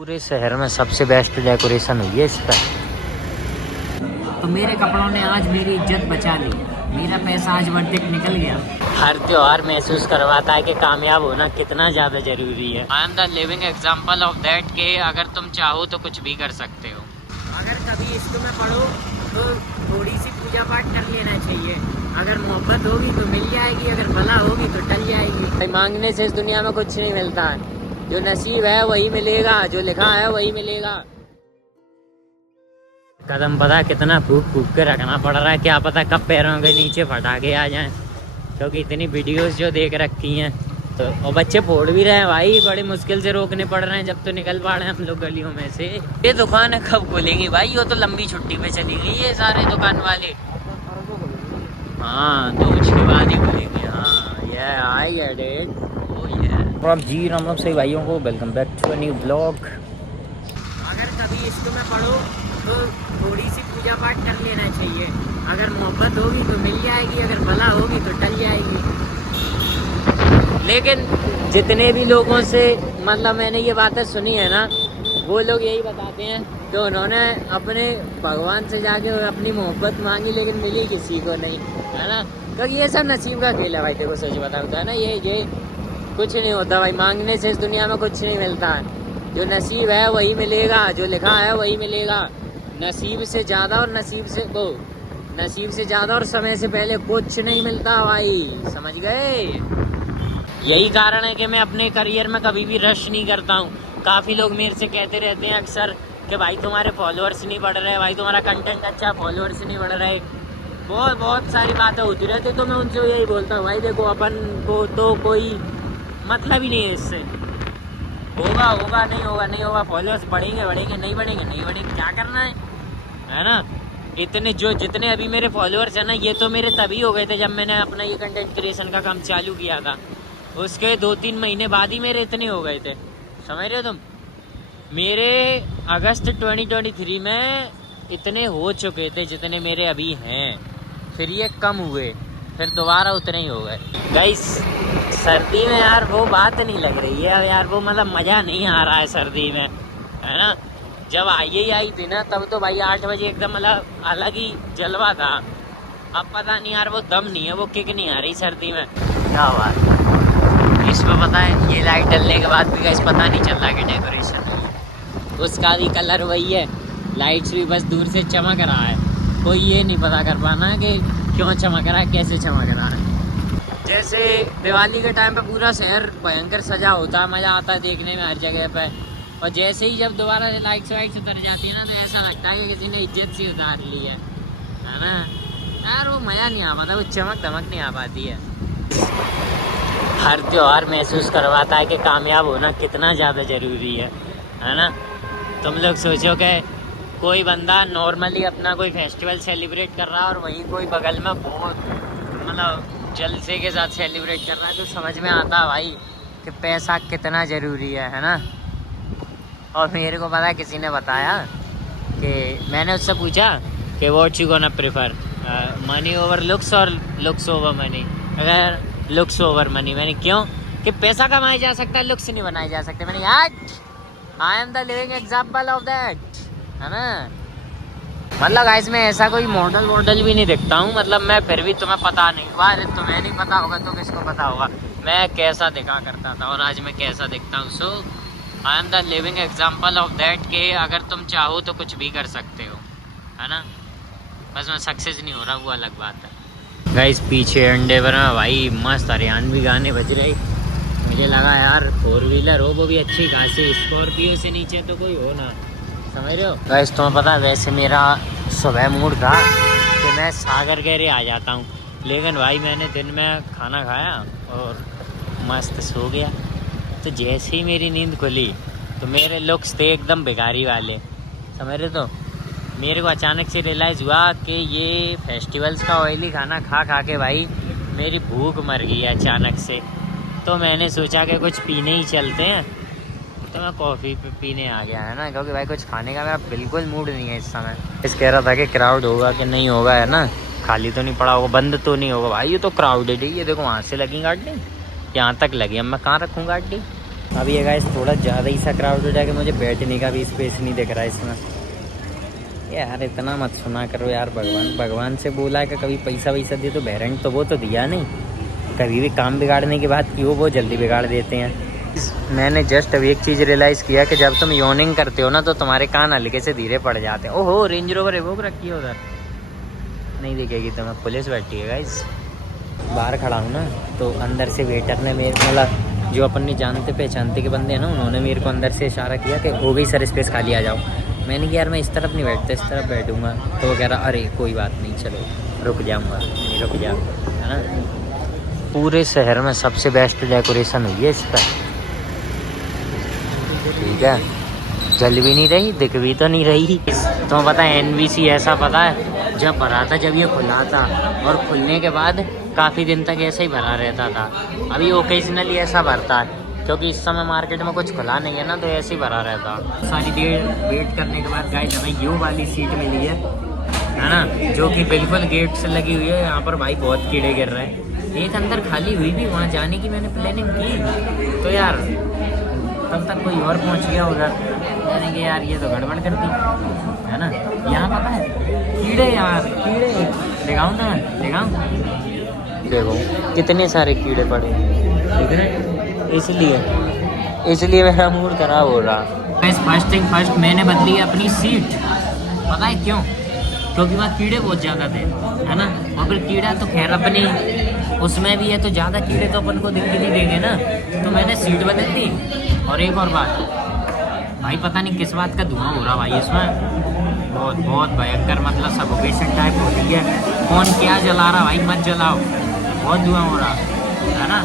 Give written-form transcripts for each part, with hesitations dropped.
पूरे शहर में सबसे बेस्ट डेकोरेशन हुई है इस पर। तो मेरे कपड़ों ने आज मेरी इज्जत बचा ली, मेरा पैसा आज वर्दिक निकल गया। हर त्योहार महसूस करवाता है कि कामयाब होना कितना ज़्यादा ज़रूरी है। आई am the living example of that के अगर तुम चाहो तो कुछ भी कर सकते हो। अगर कभी इश्क में पढ़ो तो थोड़ी सी पूजा पाठ कर लेना चाहिए। अगर मोहब्बत होगी तो मिल जाएगी, अगर भला होगी तो टल जाएगी। मांगने से इस दुनिया में कुछ नहीं मिलता है, जो नसीब है वही मिलेगा, जो लिखा है वही मिलेगा। कदम पता कितना फूक फूक के रखना पड़ रहा है, क्या पता कब पैरों के नीचे फटाके आ जाएं, क्योंकि इतनी वीडियोस जो देख रखी हैं तो और बच्चे फोड़ भी रहे हैं भाई, बड़ी मुश्किल से रोकने पड़ रहे हैं जब तो निकल पा रहे हैं हम लोग गलियों में से। ये दुकान कब खुलेंगी भाई, वो तो लंबी छुट्टी पे चली गई ये सारे दुकान वाले। हाँ 2 के बाद ही खुलेंगे। हाँ ये आई गेट इट। और अब जी राम राम सही भाइयों को welcome back to a new blog. अगर कभी इश्क में पढ़ो तो थोड़ी सी पूजा पाठ कर लेना चाहिए। अगर मोहब्बत होगी तो मिल जाएगी, अगर भला होगी तो टल जाएगी। लेकिन जितने भी लोगों से मतलब मैंने ये बातें सुनी है ना, वो लोग यही बताते हैं कि उन्होंने अपने भगवान से जाके अपनी मोहब्बत मांगी लेकिन मिली किसी को नहीं, है ना। क्योंकि ये सब नसीब का खेल है भाई। देखो सच बताता है ना, ये कुछ नहीं होता भाई, मांगने से इस दुनिया में कुछ नहीं मिलता है। जो नसीब है वही मिलेगा, जो लिखा है वही मिलेगा। नसीब से ज़्यादा और नसीब से ज़्यादा और समय से पहले कुछ नहीं मिलता भाई, समझ गए। यही कारण है कि मैं अपने करियर में कभी भी रश नहीं करता हूँ। काफ़ी लोग मेरे से कहते रहते हैं अक्सर कि भाई तुम्हारे फॉलोअर्स नहीं बढ़ रहे, भाई तुम्हारा कंटेंट अच्छा, फॉलोअर्स नहीं बढ़ रहे, बहुत सारी बातें होती रहती। तो मैं उनसे यही बोलता हूँ भाई देखो, अपन को तो कोई मतलब ही नहीं है इससे। होगा नहीं होगा, फॉलोअर्स बढ़ेंगे नहीं बढ़ेंगे, क्या करना है ना। जितने अभी मेरे फॉलोअर्स हैं ना, ये तो मेरे तभी हो गए थे जब मैंने अपना ये कंटेंट क्रिएशन का काम चालू किया था। उसके 2-3 महीने बाद ही मेरे इतने हो गए थे, समझ रहे हो तुम। मेरे अगस्त 2023 में इतने हो चुके थे जितने मेरे अभी हैं, फिर ये कम हुए, फिर दोबारा उतने ही हो गए। गाइस सर्दी में यार वो बात नहीं लग रही है यार, वो मतलब मज़ा नहीं आ रहा है सर्दी में, है ना। जब आई थी ना तब तो भाई 8 बजे एकदम मतलब अलग ही जलवा था। अब पता नहीं यार वो दम नहीं है, वो किक नहीं आ रही सर्दी में। क्या बात इसमें पता है, ये लाइट डलने के बाद भी गाइस पता नहीं चल रहा कि डेकोरेशन उसका भी कलर वही है, लाइट्स भी बस दूर से चमक रहा है। कोई ये नहीं पता कर पाना कि क्यों चमक रहा है, कैसे चमक रहा है। जैसे दिवाली के टाइम पे पूरा शहर भयंकर सजा होता है, मज़ा आता है देखने में हर जगह पे, और जैसे ही जब दोबारा लाइट्स उतर जाती है ना तो ऐसा लगता है कि किसी ने इज्जत सी उतार ली है ना यार। वो मज़ा नहीं आ पाता, वो चमक दमक नहीं आ पाती है। हर त्योहार महसूस करवाता है कि कामयाब होना कितना ज़्यादा ज़रूरी है ना। तुम लोग सोचो कि कोई बंदा नॉर्मली अपना कोई फेस्टिवल सेलिब्रेट कर रहा है और वहीं कोई बगल में बहुत मतलब जलसे के साथ सेलिब्रेट कर रहा है, तो समझ में आता है भाई कि पैसा कितना ज़रूरी है ना। और मेरे को पता है किसी ने बताया कि मैंने उससे पूछा कि what you gonna prefer, money over looks और लुक्स ओवर मनी। अगर लुक्स ओवर मनी, मैंने क्यों कि पैसा कमाया जा सकता है, लुक्स नहीं बनाए जा सकते। मैंने यार आई am the living example of that, है ना। मतलब गाइस मैं ऐसा कोई मॉडल भी नहीं देखता हूँ, मतलब मैं फिर भी तुम्हें पता नहीं हुआ, तुम्हें नहीं पता होगा तो किसको पता होगा मैं कैसा दिखा करता था और आज मैं कैसा दिखता हूँ। So I am the living example of that के अगर तुम चाहो तो कुछ भी कर सकते हो, है ना। बस मैं सक्सेस नहीं हो रहा, वो अलग बात है। गाइस पीछे एंडेवर में भाई मस्त हरियाणवी गाने बज रहे। मुझे लगा यार 4 व्हीलर हो, वो भी अच्छी खासी, स्कॉर्पियो से नीचे तो कोई हो ना, समझ रहे हो। गाइस तुम्हें पता है वैसे मेरा सुबह मूड था कि मैं सागर गहरे आ जाता हूँ, लेकिन भाई मैंने दिन में खाना खाया और मस्त सो गया। तो जैसे ही मेरी नींद खुली तो मेरे लुक्स थे एकदम भिखारी वाले, समझ रहे। तो मेरे को अचानक से रियलाइज़ हुआ कि ये फेस्टिवल्स का ऑयली खाना खा खा के भाई मेरी भूख मर गई है अचानक से। तो मैंने सोचा कि कुछ पीने ही चलते हैं, तो मैं कॉफ़ी पीने आ गया, है ना। क्योंकि भाई कुछ खाने का मेरा बिल्कुल मूड नहीं है इस समय। इस कह रहा था कि क्राउड होगा कि नहीं होगा, है ना, खाली तो नहीं पड़ा होगा, बंद तो नहीं होगा। भाई ये तो क्राउडेड है, ये देखो वहाँ से लगी गाड़ी, यहाँ तक लगी, अब मैं कहाँ रखूँ गाड़ी, अभी ये गाइस थोड़ा ज़्यादा ही सा क्राउड हो जाके मुझे बैठने का भी स्पेस नहीं दिख रहा है इसमें। यार इतना मत सुना करो यार, भगवान से बोला कि कभी पैसा वैसा दे तो बहरंट तो वो तो दिया नहीं, कभी भी काम बिगाड़ने की बात की वो जल्दी बिगाड़ देते हैं। मैंने जस्ट अभी एक चीज़ रियलाइज़ किया कि जब तुम योनिंग करते हो ना तो तुम्हारे कान हल्के से धीरे पड़ जाते हैं। ओहो रेंज रोवर रिवोक रखी है उधर, नहीं दिखेगी तुम्हें, पुलिस बैठी है गाइस। बाहर खड़ा हूँ ना तो अंदर से वेटर ने मेरे मतलब जो अपन ने जानते पहचानते के बंदे हैं ना, उन्होंने मेरे को अंदर से इशारा किया कि हो गई सर स्पेस खाली आ जाओ। मैंने कहा यार मैं इस तरफ नहीं बैठता, इस तरफ बैठूंगा। तो वो कह रहा अरे कोई बात नहीं चलो रुक जाऊँगा, नहीं रुक जाऊँगा, है ना। पूरे शहर में सबसे बेस्ट डेकोरेशन हुई है इस पर, ठीक है। जल भी नहीं रही, दिख भी तो नहीं रही। तो पता है NBC ऐसा पता है जब भरा था, जब ये खुला था, और खुलने के बाद काफ़ी दिन तक ऐसे ही भरा रहता था। अभी ओकेजनली ऐसा भरता है क्योंकि इस समय मार्केट में कुछ खुला नहीं है ना, तो ऐसे ही भरा रहता। सारी देर वेट करने के बाद गाइस हमें ये वाली सीट मिली है ना, जो कि बिल्कुल गेट से लगी हुई है। यहाँ पर भाई बहुत कीड़े गिर रहे हैं। एक अंदर खाली हुई भी, वहाँ जाने की मैंने प्लानिंग की तो यार तब तक कोई और पहुँच गया उधर। मैंने कहा यार ये तो गड़बड़ कर दी, है ना। यहाँ पता है कीड़े, यार कीड़े दिखाऊँ ना, दिखाऊँ, देखो कितने सारे कीड़े पड़े, ठीक है। इसलिए मेरा मूड खराब हो रहा। फर्स्ट थिंग फर्स्ट मैंने बदली अपनी सीट, पता है क्यों? क्योंकि वहाँ कीड़े बहुत ज़्यादा थे, है ना। और फिर कीड़ा तो खैर अपनी उसमें भी है, तो ज़्यादा कीड़े तो अपन को दिख नहीं देंगे ना, तो मैंने सीट बदल दी। और एक और बात भाई, पता नहीं किस बात का धुआं हो रहा भाई इसमें, बहुत बहुत भयंकर, मतलब सफोकेशन टाइप हो रही है। कौन क्या जला रहा भाई, मत जलाओ, बहुत धुआं हो रहा है ना।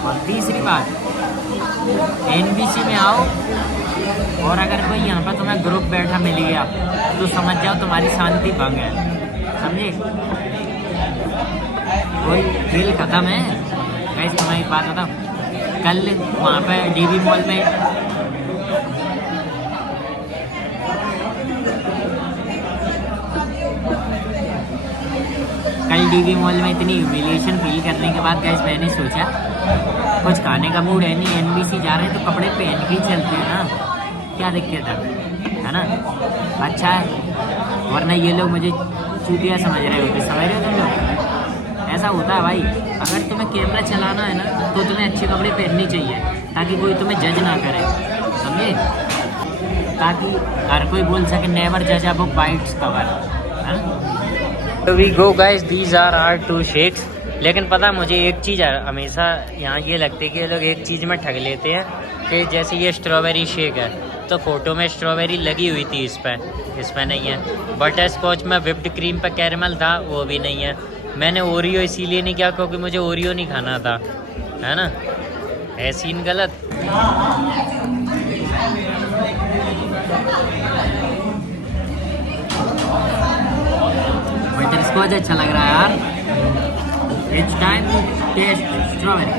और तीसरी बात, NBC में आओ और अगर कोई यहाँ पर तुम्हें ग्रुप बैठा मिल गया तो समझ जाओ तुम्हारी शांति भंग है, समझे। कोई खेल खत्म है। गाइस तुम्हें एक बात बताओ, कल वहाँ पे DB मॉल में इतनी ह्यूमिलिएशन फील करने के बाद गाइस मैंने सोचा कुछ खाने का मूड है नहीं, NBC जा रहे हैं तो कपड़े पहन के ही चलते हैं ना, क्या दिक्कत है ना। अच्छा है, वरना ये लोग मुझे चूतिया समझ रहे होते, समझ रहे हो तुम लोग। ऐसा होता है भाई, अगर तुम्हें कैमरा चलाना है ना तो तुम्हें अच्छे कपड़े पहनने चाहिए ताकि कोई तुम्हें जज ना करे, समझे। ताकि हर कोई बोल सके नेवर जज a book by its cover. तो we go guys, these are our 2 shakes. लेकिन पता मुझे एक चीज़ हमेशा यहाँ ये लगती है कि ये लोग एक चीज़ में ठग लेते हैं कि जैसे ये स्ट्रॉबेरी शेक है तो फ़ोटो में स्ट्रॉबेरी लगी हुई थी, इसमें नहीं है। बटर स्कॉच में विप्ड क्रीम पर कैरमल था, वो भी नहीं है। मैंने ओरियो इसीलिए नहीं किया क्योंकि मुझे ओरियो नहीं खाना था, है ना। है सीन गलत। बटर स्कॉच अच्छा लग रहा है यार। It's time to taste strawberry.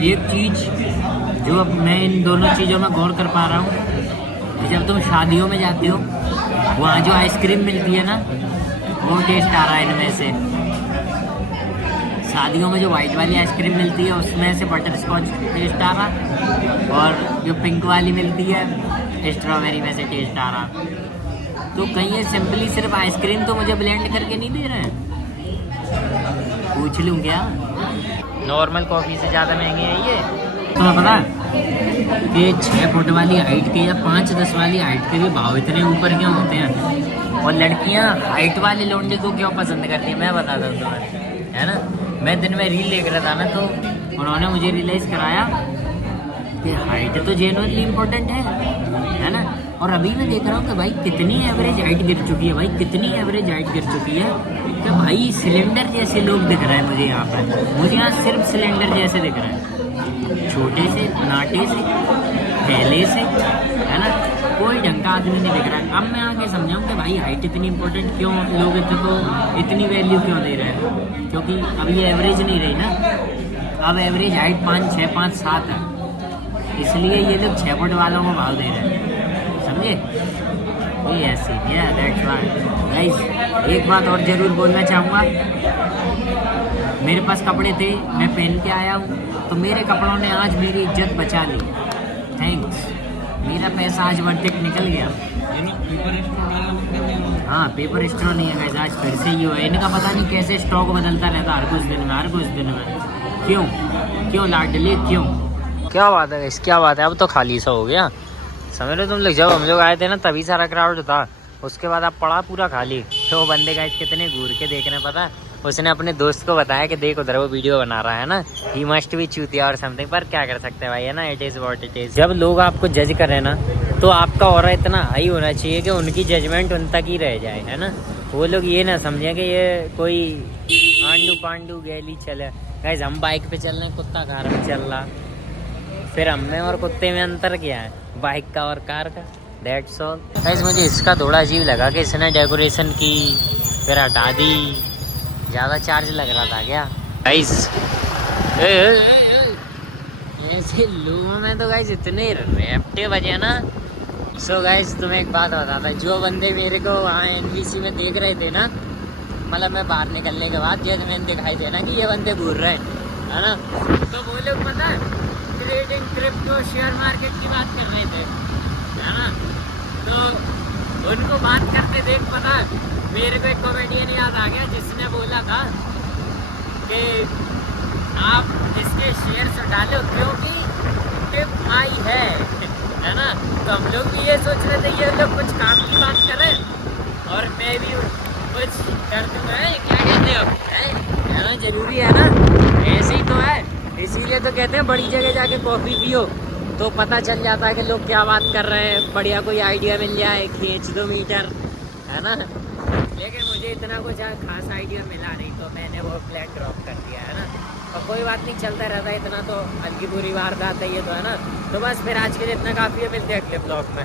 एक चीज़ जो अब मैं इन दोनों चीज़ों में गौर कर पा रहा हूँ कि जब तुम शादियों में जाते हो वहाँ जो आइसक्रीम मिलती है ना, वो टेस्ट आ रहा है इनमें से। शादियों में जो वाइट वाली आइसक्रीम मिलती है उसमें से बटर स्कॉच टेस्ट आ रहा, और जो पिंक वाली मिलती है स्ट्रॉबेरी में से टेस्ट आ रहा। तो कहीं ये सिंपली सिर्फ आइसक्रीम तो मुझे ब्लेंड करके नहीं दे रहे हैं। पूछ लूँ क्या? नॉर्मल कॉफ़ी से ज़्यादा महंगी है ये। तो पता कि 6 फुट वाली हाइट के या 5-10 वाली हाइट के भी भाव इतने ऊपर क्यों होते हैं? और लड़कियाँ हाइट वाले लौंडे को क्यों पसंद करती हैं, मैं बताता हूँ तुम्हें, है ना। मैं दिन में रील देख रहा था ना, तो उन्होंने मुझे रियलाइज़ कराया कि हाइट तो जेन्युइनली इम्पोर्टेंट है ना। और अभी मैं देख रहा हूँ कि भाई कितनी एवरेज हाइट गिर चुकी है, भाई कितनी एवरेज हाइट गिर चुकी है कि भाई सिलेंडर जैसे लोग दिख रहे हैं मुझे यहाँ पर। मुझे यहाँ सिर्फ सिलेंडर जैसे दिख रहे हैं, छोटे से, नाटे से, थैले से, है ना। कोई ढंग का आदमी नहीं दिख रहा है। अब मैं आगे समझाऊँ कि भाई हाइट इतनी इंपॉर्टेंट क्यों, लोग इतनी वैल्यू क्यों दे रहे हैं। क्योंकि अब ये एवरेज नहीं रही ना, अब एवरेज हाइट 5, 6, 5, 7 है। इसलिए ये लोग 6 फुट वालों को भाव दे रहे हैं, समझे। ये ऐसे yeah, that's right. Guys, एक बात और ज़रूर बोलना चाहूँगा, मेरे पास कपड़े थे, मैं पहन के आया हूँ, तो मेरे कपड़ों ने आज मेरी इज्जत बचा ली। थैंक्स, मेरा पैसा आज वर्थिक निकल गया। हाँ, पेपर स्ट्रॉ नहीं है गाइस, आज फिर से ही हुआ। इनका पता नहीं कैसे स्टॉक बदलता रहता हर कुछ दिन में। क्यों लाडली, क्यों? क्या बात है गाइस, क्या बात है। अब तो खाली सा हो गया, समझ लो तुम लोग। जब हम लोग आए थे ना तभी सारा क्राउड था, उसके बाद अब पड़ा पूरा खाली। तो वो बंदे गाइस कितने घूर के देख रहे हैं पता है। उसने अपने दोस्त को बताया कि देख उधर वो वीडियो बना रहा है ना, ही मस्ट भी चूतिया और समथिंग। पर क्या कर सकते हैं भाई, है ना, it is what it is. जब लोग आपको जज कर रहे हैं ना, तो आपका ऑरा इतना हाई होना चाहिए कि उनकी जजमेंट उन तक ही रह जाए, है ना। वो लोग ये ना समझें कि ये कोई आंडू पांडू गैली चले। गाइस हम बाइक पे चल रहे हैं, कुत्ता कार में चल रहा, फिर हम में और कुत्ते में अंतर क्या है, बाइक का और कार का, दैट्स ऑल। गाइस मुझे इसका थोड़ा अजीब लगा कि इसने डेकोरेशन की फिर हटा दी, ज़्यादा चार्ज लग रहा था क्या गाइस। ऐसे लोगों में तो गाइस इतने रैप्टे बजे ना। सो गाइस तुम्हें एक बात बताता, जो बंदे मेरे को वहाँ NBC में देख रहे थे ना, मतलब मैं बाहर निकलने के बाद जजमेंट दिखाई देना कि ये बंदे घूर रहे हैं, है ना, तो वो लोग पता है ट्रेडिंग, क्रिप्टो, शेयर मार्केट की बात कर रहे थे, है ना। तो उनको बात करते देख पता मेरे को एक कॉमेडियन याद आ गया जिसने बोला था कि आप इसके शेयर्स डालो क्योंकि टिप आई है ना। तो हम लोग भी ये सोच रहे थे ये लोग कुछ काम की बात करें और मैं भी कुछ कर दूँ, क्या कहते हो, है ना, जरूरी है ना, ऐसे ही तो है। इसीलिए तो कहते हैं बड़ी जगह जाके कॉफ़ी पियो तो पता चल जाता है कि लोग क्या बात कर रहे हैं, बढ़िया कोई आइडिया मिल जाए, खींच 2 मीटर, है ना। लेकिन मुझे इतना कुछ खास आइडिया मिला नहीं, तो मैंने वो प्लान ड्रॉप कर दिया, है ना। और कोई बात नहीं, चलता रहता है, इतना तो हल्की बुरी वारदात है ये तो, है ना। तो बस फिर आज के लिए इतना काफ़ी है, मिलते हैं अगले ब्लॉग में।